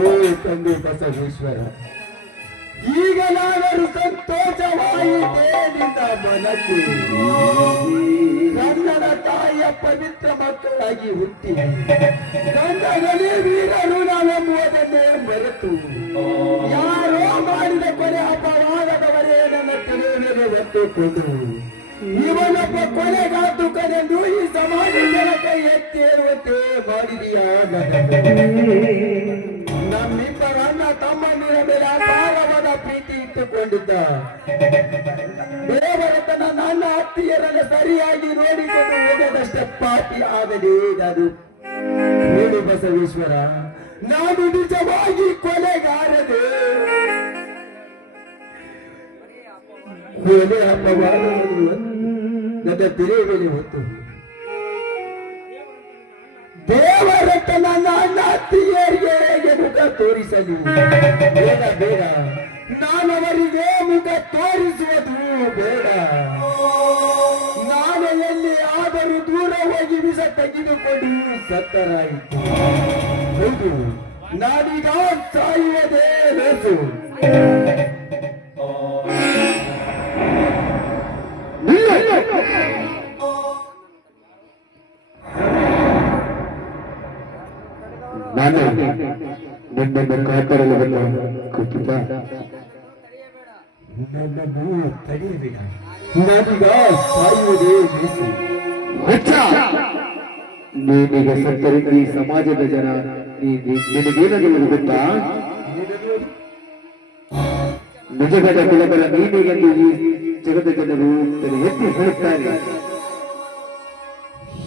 ಓ ತಂದೆ ಬಸವೇಶ್ವರ, ಈಗ ನಾನರು ಸಂತೋಷವಾಯಿತೇನಿಂದ ಮನಕ್ಕೆ ಕನ್ನಡ ತಾಯಿಯ ಪವಿತ್ರ ಮಕ್ಕಳಾಗಿ ಹುಟ್ಟಿ ಕನ್ನಡದಲ್ಲಿ ವೀರರು ನಾವೆಂಬುದನ್ನೇ ಮರೆತು ಯಾರೋ ಮಾಡಿದ ಕೊಲೆ ಅಪವಾದದವರೇ ನನ್ನ ತಲೆಯ ಮೇಲೆ ಹೊತ್ತುಕೊಂಡು ಇವನೊಬ್ಬ ಕೊಲೆಗಾತು ಕರೆದು ಈ ಸಮಾಜದ ಕೈ ಎತ್ತೇರುವಂತೆ ಮಾಡಿದೀಯಾ? ನಮ್ಮಿಬ್ಬರ ಅಣ್ಣ ತಮ್ಮಂದಿರ ಮೇಲೆ ಅಪಾರವಾದ ಪ್ರೀತಿ ಇಟ್ಟುಕೊಂಡಿದ್ದ ದೇವರತನ ನನ್ನ ಅತ್ತಿಯರನ್ನು ಸರಿಯಾಗಿ ನೋಡಿಕೊಂಡು ಹೋಗದಷ್ಟೇ ಪಾಪಿ ಆಗದೆ ನಾನು ಹೇಳು ಬಸವೇಶ್ವರ, ನಾನು ನಿಜವಾಗಿ ಕೊಲೆಗಾರದೆ. ಕೊಲೆ ಅಪವಾದವನ್ನು ನನ್ನ ತೆರೆ ಮೇಲೆ ಹೊತ್ತು ದೇವರತ್ತ ನನ್ನ ಅಣ್ಣ ಅತ್ತಿಯರಿಗೆ ಮುಖ ತೋರಿಸಲಿ. ಬೇಡ ಬೇಡ, ನಾನವರಿಗೆ ಮುಖ ತೋರಿಸುವುದು ಬೇಡ. ನಾನು ಎಲ್ಲಿ ಆದರೂ ದೂರ ಹೋಗಿ ವಿಷ ತೆಗೆದುಕೊಂಡು ಸತ್ತರಾಯಿತು. ಹೌದು, ನಾನೀಗ ಸಾಯುವುದೇ ಲೇಸು. ನಾನು ನಿನ್ನನ್ನು ಕಾಪಾಡಲು ಕೂತಿದ್ದ ನನ್ನನ್ನು ತಡೆಯಬೇಡ, ನಾನೀಗ ಸಾಯುವುದೇ ಲೇಸು. ನೀನೀಗ ಸತ್ತರೆ ಈ ಸಮಾಜದ ಜನ ನಿನಗೇನಾಗಲು ಗೊತ್ತಾ? ನಿಜಗದ ಕುಲಗಳ ನೀನೆಗೆಂದು ಈ ಜಗದ ಜನರು ಎತ್ತಿ ಹೇಳುತ್ತಾರೆ.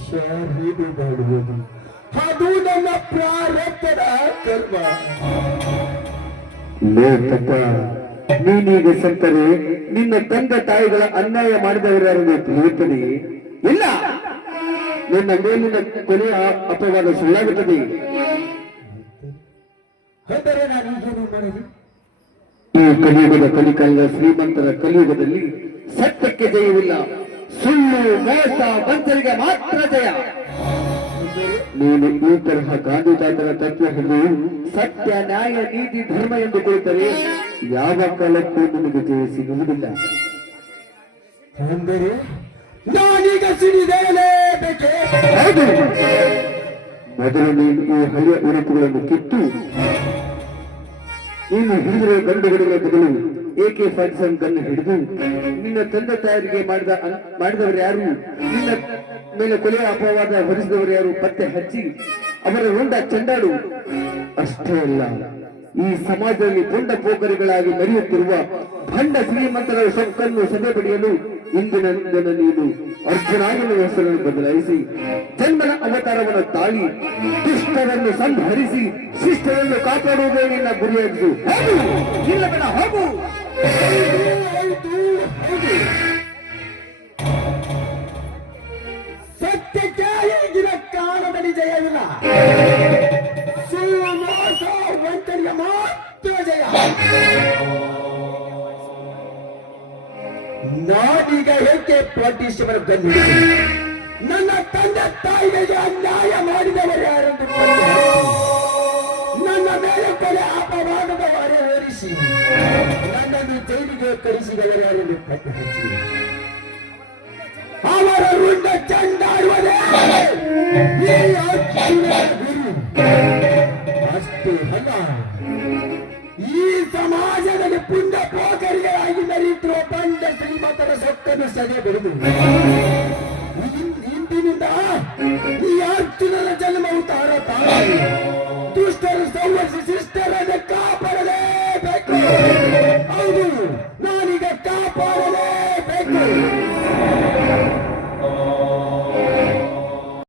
ಶಾರೀದು ಮಾಡುವುದು ಅದು ನನ್ನ ಪ್ರಾರಬ್ಧದ ಕರ್ಮ. ನೀನೀಗ ಸತ್ತರೆ ನಿನ್ನ ತಂದೆ ತಾಯಿಗಳ ಅನ್ಯಾಯ ಮಾಡಿದವರನ್ನು ತಿಳಿಯುತ್ತದೆ. ಇಲ್ಲ, ನಿನ್ನ ಮೇಲಿನ ಕೊನೆಯ ಅಪವಾದ ಸುಳ್ಳಾಗುತ್ತದೆ. ಅಂದರೆ ನಾನು ಈಗೇನು ಮಾಡಲಿ? ಈ ಕಲಿಯುಗದ ಕಲಿಕಾಲದ ಶ್ರೀಮಂತರ ಕಲಿಯುಗದಲ್ಲಿ ಸತ್ಯಕ್ಕೆ ಜಯವಿಲ್ಲ, ಸುಳ್ಳು ಮೋಸ ವಂಚನೆಗೆ ಮಾತ್ರ ಜಯ. ನೀನು ಈ ತರಹ ಗಾಂಧಿ ತಾತರ ತತ್ವ ಹಿಡಿದು ಸತ್ಯ ನ್ಯಾಯ ನೀತಿ ಧರ್ಮ ಎಂದು ಕುಳಿತರೆ ಯಾವ ಕಾಲಕ್ಕೂ ನಿನಗೆ ಜಯ ಸಿಗುವುದಿಲ್ಲ. ಅಂದರೆ ನಾನೀಗ ಸಿಡಿದೇಲೇಬೇಕೆ? ಹೌದು, ಮೊದಲು ನೀನು ಈ ಹಳೆಯ ಉಡುಪುಗಳನ್ನು ಕಿತ್ತು ನೀನು ಹಿಡಿದಿರುವ ಗಂಡುಗಳಿಗೆ ಬದಲು AK-47 ಗನ್ನು ಹಿಡಿದು ನಿನ್ನ ತಂದೆ ತಾಯರಿಗೆ ಮಾಡಿದವರು ಯಾರು, ನಿನ್ನ ಮೇಲೆ ಕೊಲೆಯ ಅಪವಾದ ಹೊರಿಸಿದವರು ಯಾರು ಪತ್ತೆ ಹಚ್ಚಿ ಅವರ ರುಂಡ ಚೆಂಡಾಡು. ಅಷ್ಟೇ ಅಲ್ಲ, ಈ ಸಮಾಜದಲ್ಲಿ ಪುಂಡ ಪೋಖರಿಗಳಾಗಿ ಮೆರೆಯುತ್ತಿರುವ ಭಂಡ ಶ್ರೀಮಂತರ ಸೊಕ್ಕನ್ನು ಸದೆ ಪಡೆಯಲು ಇಂದಿನ ನೀನು ಅರ್ಜುನಾಯನ ಹೆಸರನ್ನು ಬದಲಾಯಿಸಿ ಜನ್ಮನ ಅವತಾರವನ್ನು ತಾಳಿ ದುಷ್ಟರನ್ನು ಸಂಹರಿಸಿ ಶಿಷ್ಟರನ್ನು ಕಾಪಾಡುವುದೇ ನಿನ್ನ ಗುರಿಯಾಗಿದ್ದು. ಇಲ್ಲ ಬೇಡ, ಹೋಗು. ಸತ್ಯಕ್ಕೆ ಈಗಿನ ಕಾಲದಲ್ಲಿ ಜಯವಿಲ್ಲ, ಸುಳ್ಳು ಮೋಸ ವಂಚನೆಗೆ ಮಾತ್ರ ಜಯ. ನಾನೀಗ AK-47 ಗನ್ನು ನನ್ನ ತಂದೆ ತಾಯಿಗೆ ಅನ್ಯಾಯ ಮಾಡಿದವರು ಯಾರೆಂದು ನನ್ನ ಮೇಲೆ ಕೊಲೆ ಅಪವಾದದ ಹೊರೆ ಹೊರಿಸಿ ನನ್ನನ್ನು ಜೈಲಿಗೆ ಕಳಿಸಿದವರು ಯಾರೆಂದು ಪತ್ತೆ ಹಚ್ಚಿ ಅವರ ರುಂಡ ಚಂಡಾಡುವುದೇ ಈ ಅರ್ಜುನನ ಗುರು. ಅಷ್ಟೇ ಅಲ್ಲ, ಈ ಸಮಾಜದಲ್ಲಿ ಪುಂಡ ಪೋಖರಿಗಳಾಗಿ ಮೆರೆಯುತ್ತಿರುವ ಬಂಡ ಶ್ರೀಮಂತರ ಸೊಕ್ಕನ್ನು ಸದೆ ಬೆಳೆದು ಇಂದಿನಿಂದ ಈ ಅರ್ಜುನನ ಜನ್ಮವು ತಾರ ತಾಯಿ